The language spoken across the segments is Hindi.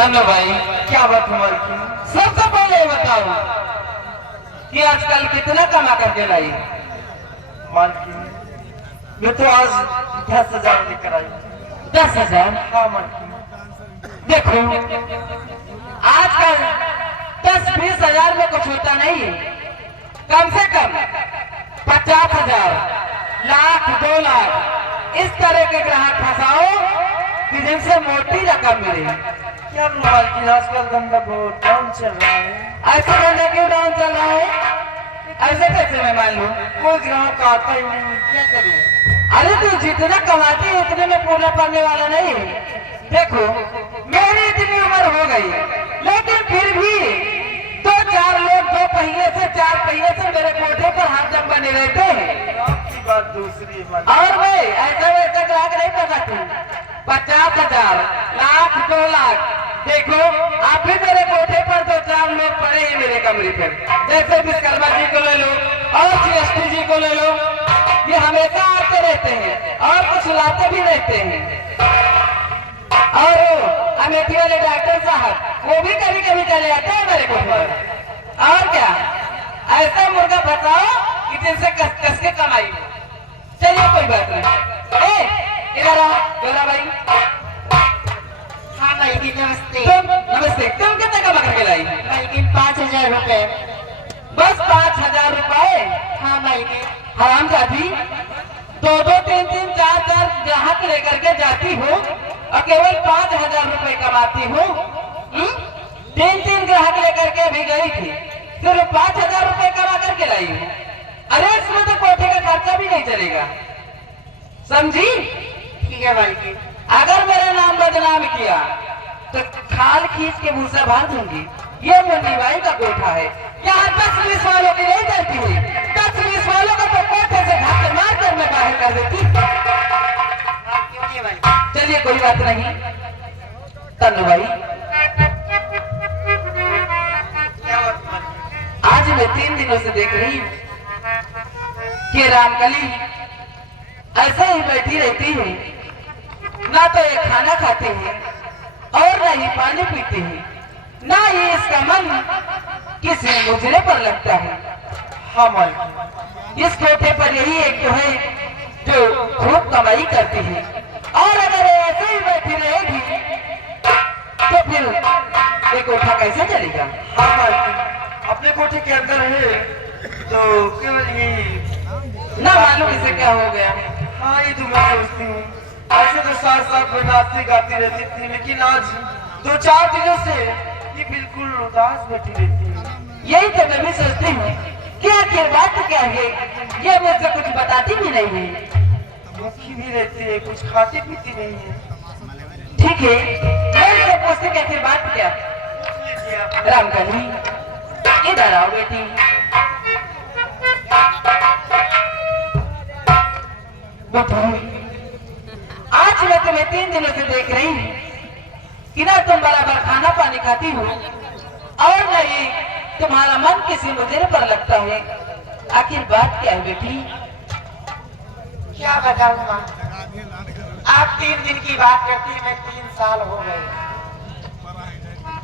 हेलो भाई, क्या बात है मालकिन? सबसे पहले ये बताओ कि आजकल कितना कमा करके लाई? मालकिन मैं तो आज 10,000 लेकर आई। 10,000? हाँ मालकिन। देखो, आजकल 10-20 हजार में कुछ होता नहीं है। कम से कम 50,000, लाख, 2 लाख इस तरह के ग्राहक फंसाओ कि जिनसे मोटी रकम मिले। क्या मालकिन, आजकल धंधा बहुत डाउन चल रहा है। ऐसे धंधा क्यों डाउन चल रहा है? ऐसे कैसे मैं मान लूं? कोई ग्राहक आता ही नहीं, क्या करूं? अरे तू जितना कमाती है उतने में पूरा पड़ने वाला नहीं है। देखो, मेरी इतनी उम्र हो गई, लेकिन फिर भी 2-4 लोग 2 पहिए से 4 पहिए से मेरे कोठे पर हरदम बने रहते हैं। आपकी बात दूसरी है मालकिन। और मैं ऐसा वैसा ग्राहक नहीं पकड़ती। 50,000, लाख, 2 लाख। देखो, आप भी मेरे कोठे पर 2-4 लोग पड़े हैं मेरे कमरे पर। जैसे विश्वकर्मा जी को ले लो और GST जी को ले लो, ये हमेशा आते रहते हैं और कुछ लाते भी रहते हैं। और अमेठी वाले डॉक्टर साहब, वो भी कभी कभी चले आते हैं मेरे कोठे पर। और क्या, ऐसा मुर्गा फंसाओ कि जिनसे कस के कमाई। चलिए, कोई बात नहीं। इधर आओ जोरा भाई। हाँ मालकिन नमस्ते। नमस्ते। तुम कितने कमा करके लाई? मालकिन 5,000 रुपए। बस 5,000 रुपए? हाँ मालकिन। हराम जाती, 2-2, 3-3, 4-4 ग्राहक लेकर के जाती हो और केवल 5,000 रुपए कमाती हो। 3-3 ग्राहक लेकर के भी गई थी, सिर्फ 5,000 रुपए कमा करके लाई हो। अरे इसमें तो कोठे का खर्चा भी नहीं चलेगा, समझी? ठीक है मालकिन। अगर मेरा नाम बदनाम किया तो खाल खींच के मुंह से भर दूंगी। ये मुन्नी भाई का कोठा है, यहाँ 10-20 वालों की नहीं चलती हुई। 10-20 वालों को तो कोठे से धक्के मार कर मैं बाहर कर देती। क्यों नहीं मालकिन? चलिए, कोई बात नहीं। तन्नू भाई, क्या बात मालकिन? आज मैं 3 दिनों से देख रही हूँ कि रामकली ऐसे ही बैठी रहती है। ना तो ये खाना खाते हैं और ना ही पानी पीते हैं, ना ही इसका मन किसी मुजरे पर लगता है। हाँ मालकिन। इस कोठे पर यही एक तो है जो खूब कमाई करती है, और अगर ये ऐसे ही बैठी रहेगी तो फिर ये कोठा कैसे चलेगा? हाँ मालकिन, अपने कोठे के अंदर है तो केवल ये ना मालूम इसे क्या हो गया। हाँ, ये तो मैं सोचती हूँ। ऐसे तो साथ में नाचती गाती रहती थी, लेकिन आज 2-4 दिनों से ये बिल्कुल उदास बैठी रहती है। यही तो मैं भी सोचती हूँ कि आखिर बात क्या है। ये मुझसे कुछ बताती भी नहीं है। भूखी भी रहती है, कुछ खाती पीती नहीं है। ठीक है, मैं इससे पूछती कि आखिर बात क्या? रामकली, इधर आओ बेटी। आज मैं तुम्हें 3 दिनों से देख रही हूँ कि ना तुम बराबर खाना पानी खाती हो और न ही तुम्हारा मन किसी मुजरे पर लगता है। आखिर बात क्या है बेटी? क्या बताऊँ माँ? आप 3 दिन की बात करती हैं, मैं 3 साल हो गए।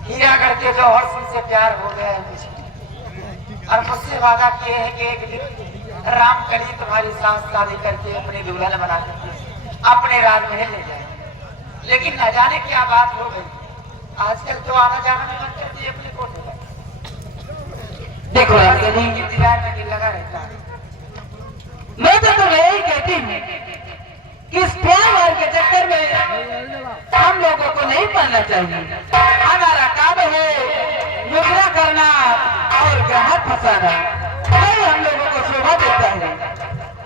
हीरा करके जो और से प्यार हो गया है मुझे, और मुझसे वादा किए है कि एक दिन रामकली तुम्हारी साथ शादी करके अपनी दुल्हन बना करके अपने राजमहल ले जाए। लेकिन न जाने क्या बात हो गई, आजकल तो आना जाना में मन करती है अपने कोठे पर। देखो रामकली, इंतजार में दिल लगा रहता है। मैं तो तुम्हें यही कहती हूँ कि इस प्यार वार के चक्कर में हम लोगों को नहीं पड़ना चाहिए। हमारा काम है मुजरा करना और ग्राहक फंसाना, वही हम लोगों को शोभा देता है।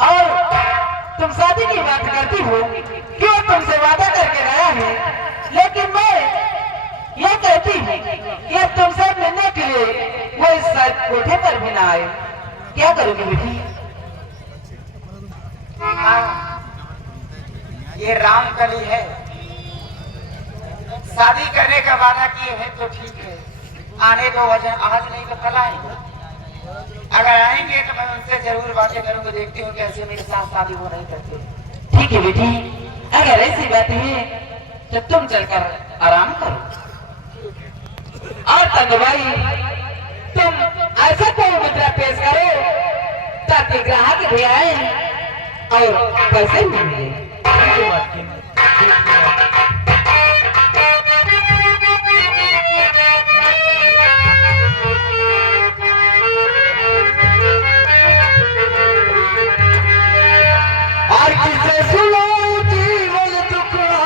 और तुम शादी की बात करती हो, क्यों तुमसे वादा करके गया है, लेकिन मैं ये कहती हूँ कि तुमसे मिलने के लिए वो इस कोठे पर भी ना आए। क्या करोगी बेटी? हाँ, ये रामकली है, शादी करने का वादा किए हैं तो ठीक है, आने दो, वजह आज नहीं तो कल आएंगे। अगर आएंगे तो मैं उनसे जरूर बातें करूंगा, देखती हूँ कैसे मेरे साथ शादी वो नहीं करते। ठीक है बेटी, अगर ऐसी बात है तो तुम चलकर आराम करो। और तंग भाई तुम ऐसा कोई मुद्रा पेश करो ताकि ग्राहक भी आए और पैसे भी मिले। और किसे सुनो जीवन दुखड़ा,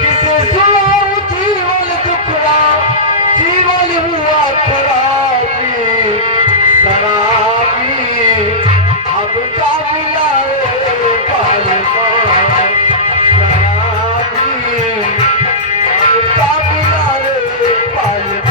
किसे सुनो जीवन दुखड़ा, जीवन हुआ खराबी शराबी, अब का मिलाए पालमा शराबी, अब का मिलाए पालमा।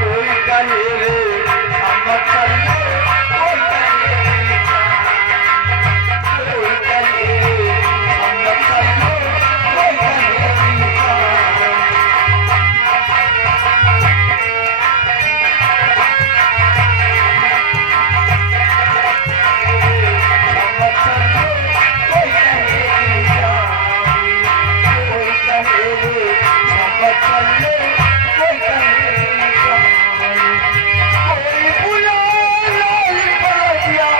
कोई कहे रे हम चले, कोई कहे कोई कहे हम चले, कोई कहे हम चले, कोई कहे हम चले, कोई कहे कोई बुला लाल पादिया,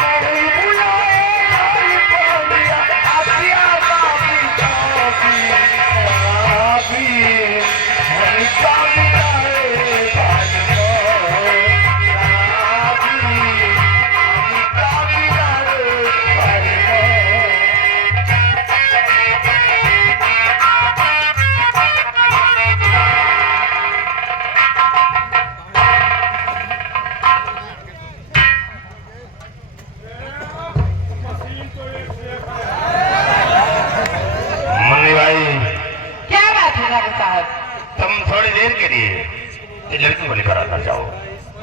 कोई बुला लाल पादिया, आसिया बाबी बाबी शराबी, हम का मिलाए पालमा शराबी, हम का मिलाए पालमा। मुन्नी भाई, क्या बात है डॉक्टर साहब? तुम थोड़ी देर के लिए ये लड़की को लेकर आना जाओ,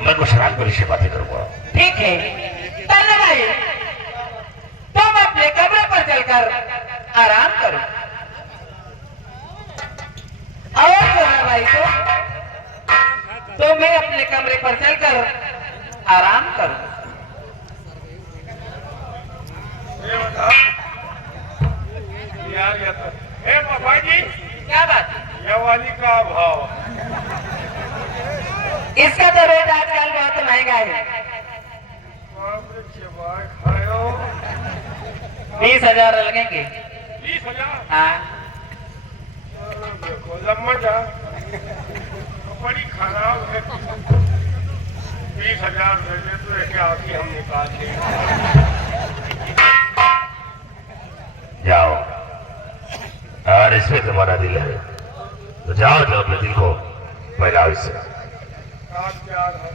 मैं कुछ रात से बातें करूंगा। ठीक है तन्ने भाई, तुम अपने कमरे पर चलकर आराम करो। और सोना भाई तो मैं अपने कमरे पर चलकर आराम करो। पापा जी, क्या बात है? ये वाली का भाव इसका तो रेट आजकल बहुत महंगा है। बाप रे, चबाय खायो 20,000 लगेंगे। 20,000। हाँ चलो देखो लम्बा जा, बड़ी खराब है। 20,000 दे दे तो एक आके हम निकाल देंगे। जाओ, और इसमें तुम्हारा दिल है तो जाओ, जो अपने दिल को बहलाओ इससे। क्या प्यार है,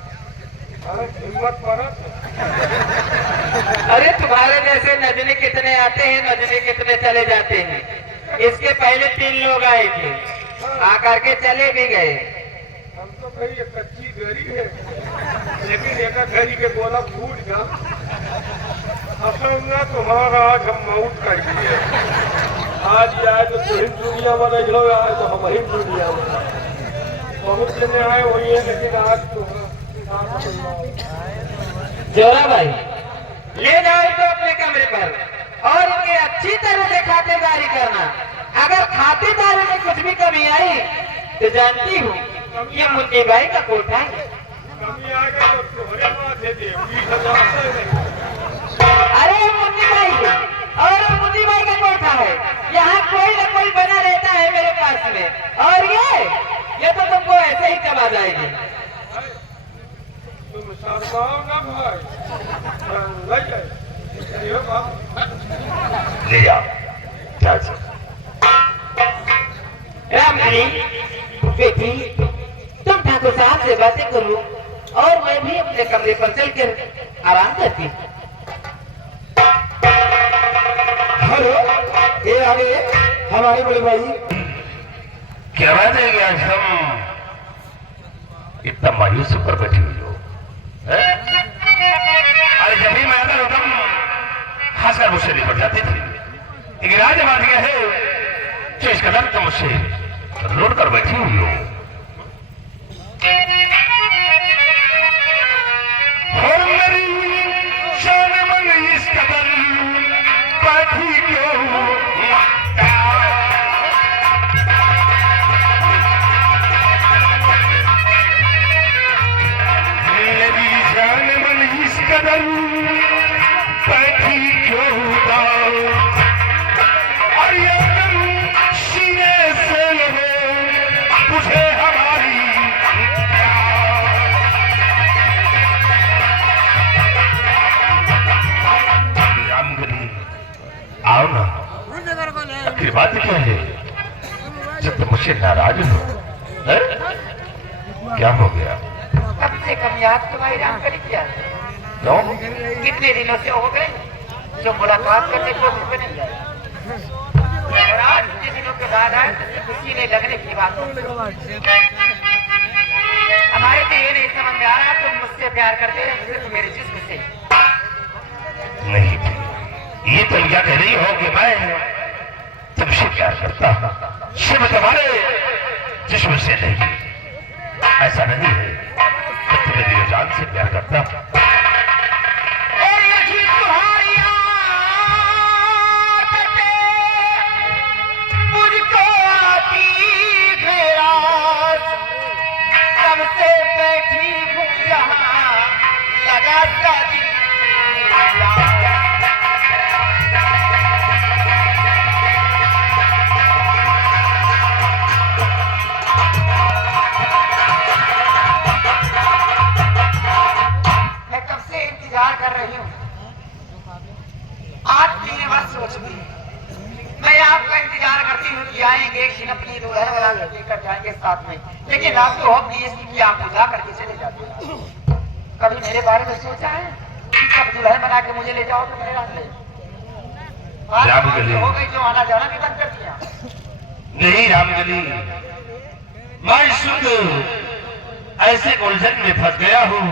अरे हिम्मत परत। अरे तुम्हारे जैसे नजने कितने आते हैं, नजने कितने चले जाते हैं। इसके पहले 3 लोग आए थे, आकर के चले भी गए। हम तो कहीं ये कच्ची गरी है, लेकिन एक गरी के गोला फूट गया। असल में तुम्हारा आज हम मौत कर दिए। आज ये आए तो तुम दुनिया में नहीं लो, आए तो हम ही दुनिया में। बहुत जने आए वही है, लेकिन आज तो जोरा भाई ले जाओ इनको अपने कमरे पर और इनकी अच्छी तरह से खातिरदारी करना। अगर खातिरदारी में कुछ भी कमी आई तो जानती हूँ ये मुन्नी भाई का कोठा है। कमी आ गई तो तुम्हारे माथे दे 20,000 से नहीं। अरे मुन्नी भाई है और मुन्नी भाई का कोठा है। यहाँ कोई न कोई बना रहता है मेरे पास में, और ये तो तुमको ऐसे ही चबा जाएगी। तुम शर्माओ ना भाई, ले जाए। ये बात ले जाओ, क्या से? रामधनी बेटी, तुम ठाकुर साहब से बातें करो और मैं भी अपने कमरे पर चलकर आराम करती हूँ। हेलो, ये आ गए हमारे बड़े भाई। क्या बात है कि आज तुम इतना मायूस होकर बैठी हुई हो? अरे जब भी मैं अंदर होता खासकर मुझसे निपट जाती थी, लेकिन आज बात यह है कि इस कदर तुम मुझसे रोड कर बैठी हुई हो। और मेरी शान मन इस कदर बैठी क्यों? मेरी शान मन इस कदर बैठी क्यों? और ये तुम सीने से लो तुझे हमारी रामगली आओ ना। आखिर बात क्या है जब तुम मुझसे नाराज हो? क्या हो गया? कम से कम याद तुम्हारी रामकली क्या? क्यों? कितने दिनों से हो गए जो मुलाकात करने को भी नहीं आए, और आज इतने दिनों के बाद आए तो खुशी नहीं लगने की बात। हमारे तो ये नहीं समझ में आ रहा तुम मुझसे प्यार करते हैं सिर्फ मेरे जिस्म से। नहीं, ये तुम क्या कह रही हो कि मैं तुमसे प्यार करता हूं सिर्फ तुम्हारे जिस्म से नहीं? ऐसा नहीं है, मैं तुम्हें दिलो जान से प्यार करता हूं। और यही तुम्हारी आदतें मुझको आती है रात, कब से बैठी हूँ यहाँ लगा सा दिल। मैं कब से इंतजार कर रही हूँ, आज 3 वर्ष हो चुकी है। मैं आपका इंतजार करती हूँ कि आएंगे एक दिन अपनी दुल्हन बना कर लेकर जाएंगे साथ में, लेकिन आप तो अब ये कि आप बुझा करके चले जाते हैं। कभी मेरे बारे में सोचा है कि कब दुल्हन बना के मुझे ले जाओगे मेरे रात में? रामगली हो गई जो आना जाना भी बंद कर दिया। नहीं रामगली, मैं शुद्ध ऐसे उलझन में फंस गया हूँ